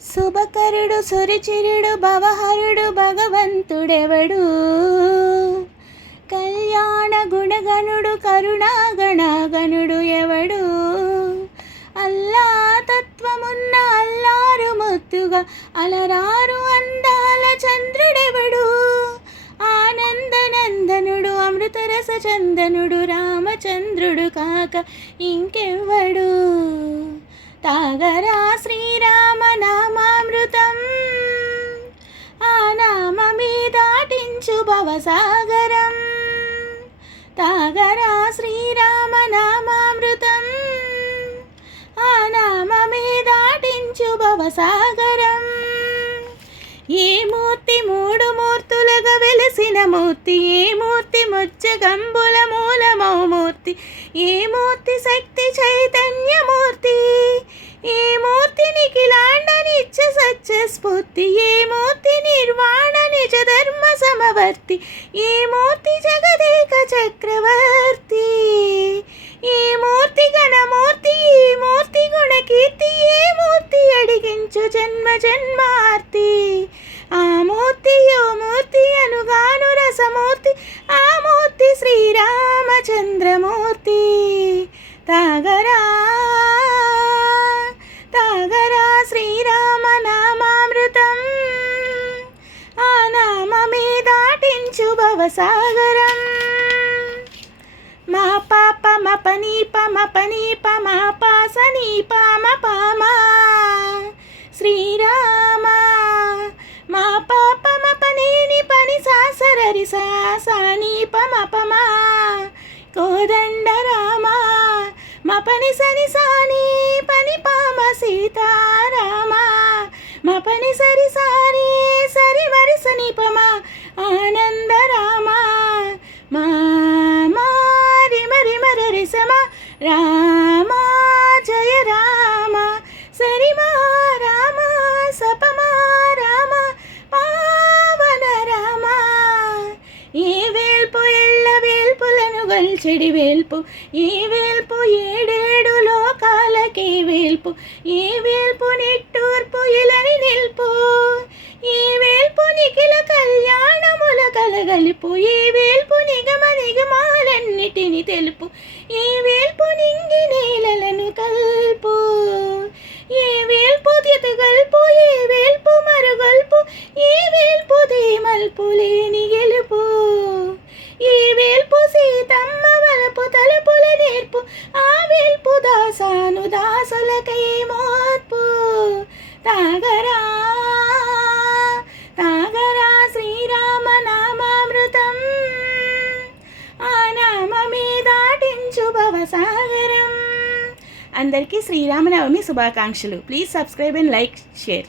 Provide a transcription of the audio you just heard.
శుభకరుడు సురుచిరుడు భవహరుడు భగవంతుడెవడు, కళ్యాణ గుణగణుడు కరుణాగణాగణుడు ఎవడు, అల్లా తత్వమున్న అల్లారు ముత్తుగా అలరారు అందాల చంద్రుడెవడు, ఆనందనందనుడు అమృతరస చందనుడు రామచంద్రుడు కాక ఇంకెవ్వడు. తాగరా శ్రీరామ నామామృతం, ఆ నామమే దాటించు భవసాగరం. తాగరా శ్రీరామ నామామృతం, ఆ నామమే దాటించు భవసాగరం. ఏ మూర్తి మూడు మూర్తులుగా వెలిసిన మూర్తి, ఏ మూర్తి ముచ్చగంబుల మూలమౌ మూర్తి, ఏ మూర్తి శక్తి చైతన్యమూర్తి, ఏ మూర్తి నిఖిలాండ నిత్య సత్య స్ఫూర్తి, ఏ మూర్తి నిర్వాణ నిజ ధర్మ సమవర్తి, ఏ మూర్తి జగదేక చక్రవర్తి, ఏ మూర్తి గణమూర్తి, ఏ మూర్తి గుణకీర్తి, ఏ మూర్తి అడిగించు జన్మ జన్మార్తి, ఆ మూర్తి యో మూర్తి అనుగాను రసమూర్తి, ఆ మూర్తి శ్రీరామచంద్రమూర్తి. తాగరా తాగరా శ్రీరామ నామామృతం, ఆ నామమే దాటించు భవసాగరం. మా పాప మ పని పమ పని పమ పాసని పామ పామ శ్రీరామ, మా పాప మ పని పని సాసరరి సాసాని పమ పమ కోదండ రామ, మా పని సని సాని పని పామ సీతారామ, మా పని సరి సారి సరి మరి సని పమ ఆనంద రామ, మా మారి మరి మరి సమ రామ జయ రామ, సరి మా రామ సపమా రామ పావన రామ. ఏ వేల్పు ఎళ్ళ వేల్పులను గల్చెడి వేల్పు, ఏ వేల్పు ఏడేడు లోకాలకే వేల్పు, ఏ వేల్పు నిట్టూర్పు ఇలని నిల్పు, ఏ వేల్పు నిఖిల కళ్యాణముల కలగలుపు, ఏ వేల్పు నిగమ నిగమాలన్నిటిని తెలుపు, ఏ వేల్పు నింగి నేలలను కల్పు, ఏ వేల్పు దితుగల్పు, ఏ వేల్పు మరుగల్పు, ఏ వేల్పు ధీమల్పు లేని గెలుపు, ఏ వేల్పు సీతమ్మ వలపు తలుపుల నేర్పు, ఆ వేల్పు దాసాను దాసులకై మోర్పు. తాగరా తాగరా శ్రీరామ నామామృతం, ఆ నామమే దాటించు భవసాగరం. అందరికీ శ్రీరామనవమి శుభాకాంక్షలు. Please subscribe and like share.